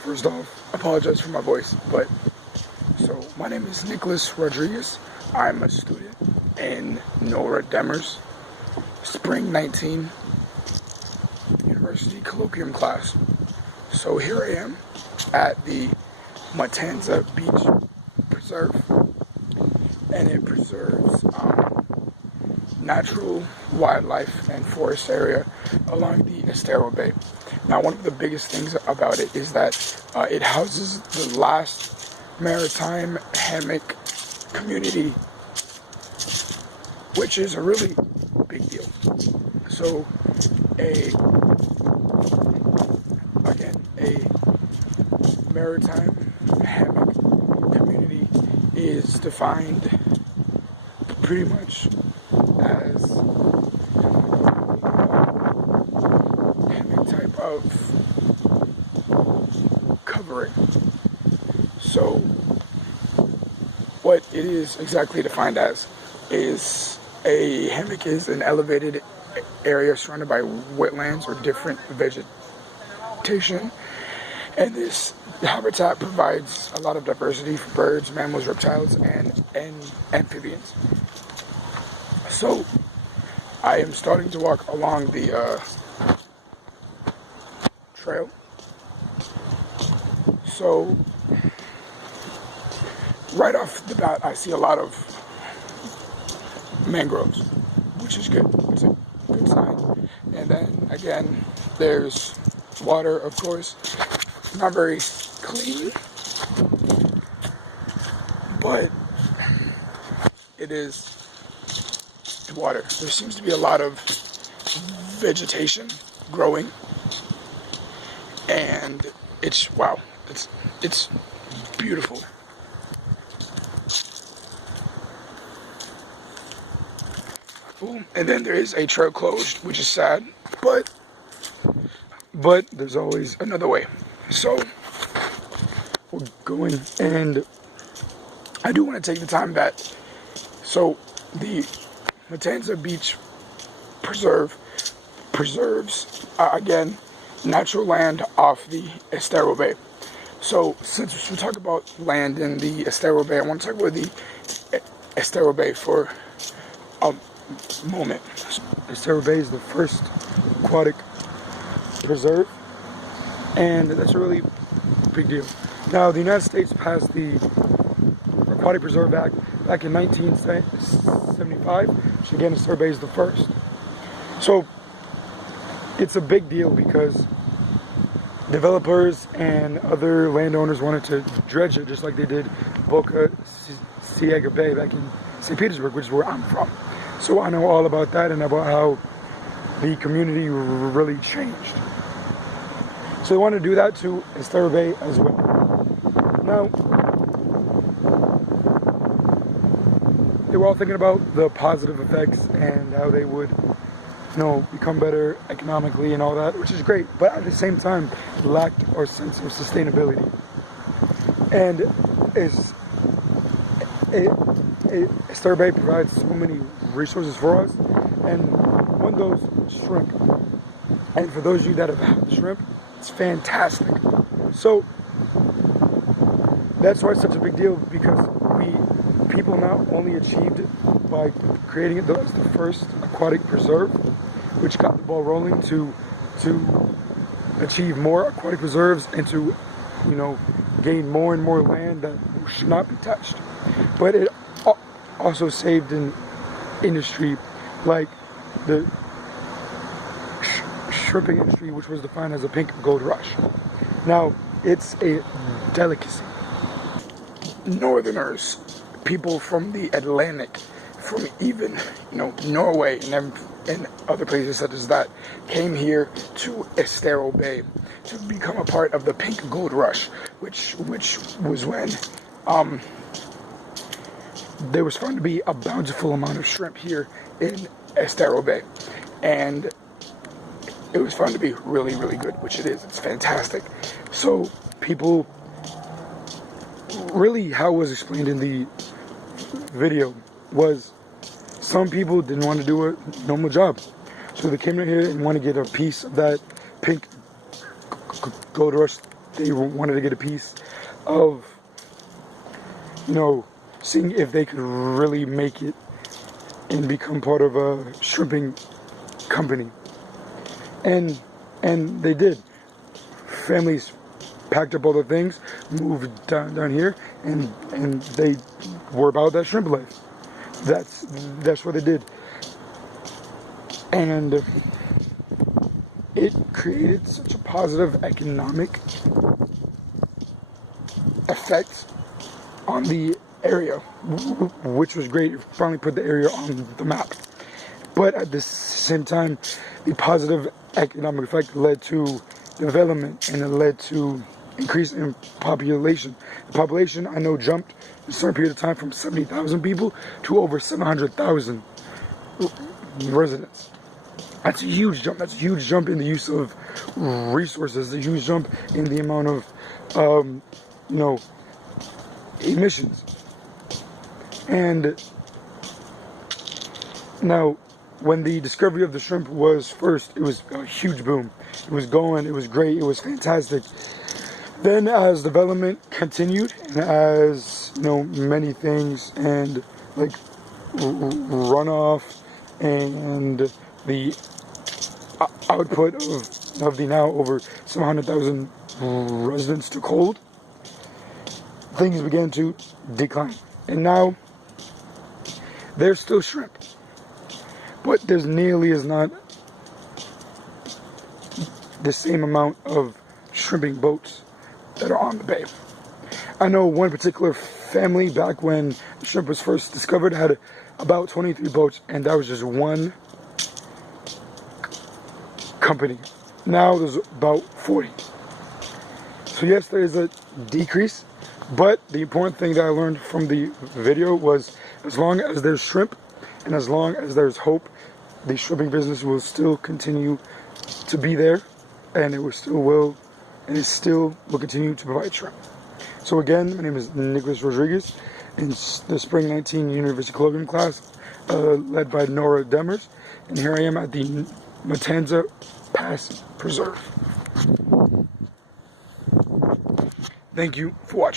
First off, apologize for my voice, but so my name is Nicholas Rodriguez. I'm a student in Nora Demers, Spring 19 University Colloquium class. So here I am at the Matanza Beach Preserve, and it preserves natural wildlife and forest area along the Estero Bay. Now, one of the biggest things about it is that it houses the last maritime hammock community, which is a really big deal. So, a maritime hammock community is defined pretty much as hammock type of covering. So what it is exactly defined as is a hammock is an elevated area surrounded by wetlands or different vegetation, and this habitat provides a lot of diversity for birds, mammals, reptiles, and amphibians. So I am starting to walk along the trail. So right off the bat, I see a lot of mangroves, which is good. It's a good sign. And then again, there's water, of course. Not very clean, but it is water. There seems to be a lot of vegetation growing, and it's wow, it's beautiful. Ooh, and then there is a trail closed, which is sad, but there's always another way. So we're going, and I do want to take the time that, so the Matanza Beach Preserve preserves, again, natural land off the Estero Bay. So since we talk about land in the Estero Bay, I want to talk about the Estero Bay for a moment. Estero Bay is the first aquatic preserve, and that's a really big deal. Now, the United States passed the Aquatic Preserve Act back in 1975, which again, Estero Bay is the first. So it's a big deal because developers and other landowners wanted to dredge it just like they did Boca Ciega Bay back in St. Petersburg, which is where I'm from. So I know all about that and about how the community really changed. So they want to do that to Estero Bay as well. Now, they were all thinking about the positive effects and how they would, become better economically and all that, which is great. But at the same time, lacked our sense of sustainability. And Estero Bay provides so many resources for us, and one of those, shrimp. And for those of you that have had shrimp, it's fantastic. So that's why it's such a big deal, because people not only achieved by creating it as the first aquatic preserve, which got the ball rolling to achieve more aquatic preserves and to gain more and more land that should not be touched, but it also saved an industry like the shrimping industry, which was defined as a pink gold rush. Now, it's a delicacy. Northerners, people from the Atlantic, from even Norway and other places such as that, came here to Estero Bay to become a part of the pink gold rush, which was when there was found to be a bountiful amount of shrimp here in Estero Bay, and it was found to be really, really good, which it is. It's fantastic. So people, really how it was explained in the video was some people didn't want to do a normal job. So they came in here and want to get a piece of that pink gold rush, they wanted to get a piece of, seeing if they could really make it and become part of a shrimping company. And they did. Families packed up all the things, moved down here, and they were about that shrimp life. That's what they did. And it created such a positive economic effect on the area, which was great. It finally put the area on the map. But at the same time, the positive economic effect led to development, and it led to increase in population. The population, I know, jumped in a certain period of time from 70,000 people to over 700,000 residents. That's a huge jump. That's a huge jump in the use of resources. A huge jump in the amount of, emissions. And now, when the discovery of the shrimp was first, it was a huge boom. It was going, it was great, it was fantastic. Then as development continued, and as, many things, and like runoff, and the output of the now over 700,000 residents took hold, things began to decline. And now, there's still shrimp, but there's nearly as not the same amount of shrimping boats that are on the bay. I know one particular family, back when shrimp was first discovered, had about 23 boats, and that was just one company. Now there's about 40. So yes, there is a decrease, but the important thing that I learned from the video was, as long as there's shrimp and as long as there's hope, the shrimping business will still continue to be there, and it still will continue to provide shrimp. So again, my name is Nicholas Rodriguez, in the Spring 19 University Colloquium class, led by Nora Demers, and here I am at the Matanza Pass Preserve. Thank you for watching.